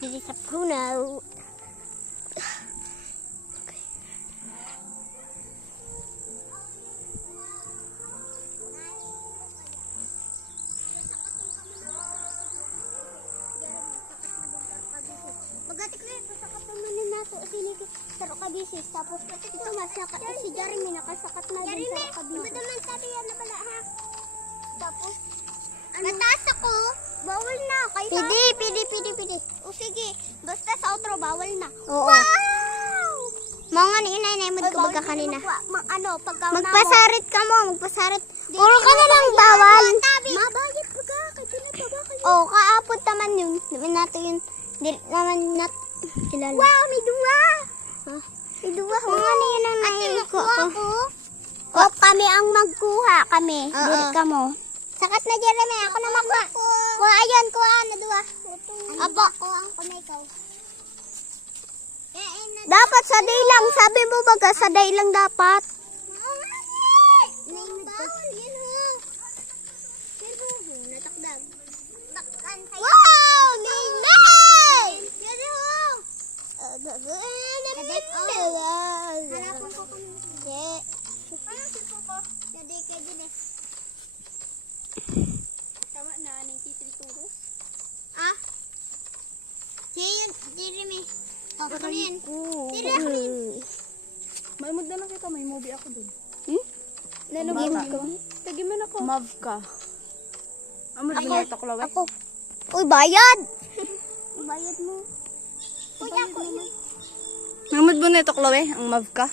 diri sa puno. Magatik na ito, sakat naman na nato. Siniki, saro kabisis. Tapos, ito mas nakat. Si Jeremy nakasakat na din sa kabisis. Iba naman sabi yan na pala, ha? Tapos, nataas ako. Bawal na. Pidi. O sige, basta sa outro, bawal na. Oo. Wow! Mga inay mo ka baga kanina. Pagka Magpasarit ka mo, magpasarit. Puro ka na lang bawal. Mabagit pa ka. Kaya pa ba? Oo, kaapot naman yun. Naman natin yun. Di naman nat kilala. Wow, may duwa! May duwa. Mga na yun ang naikuha ko. O, kami ang magkuha, kami. Oo. Dili ka mo. Sakat na Jeremy, ako na makuha. Kuha ayun, kuha na duwa. Apo. Kuha ang kamay ikaw. Dapat sa day lang. Sabi mo baga sa day lang dapat. Bawal, yun ho. Yun ho, natakdag. Wow! Ninay! Yun ho. Hanapan ko kami. Ano sipo ko? Jadi kayo din eh. Tama na, nang titrituro. Ah? Jeremy. Ako na yan. Tiri ako rin. May mood na lang kita, may movie ako dun. Game ko. Tagiman ako. Mav ka. Amo din ito ko lawe. Ako. Uy, bayad! Bayad mo. Kuya ko. May mood mo na ito ko lawe, ang mav ka.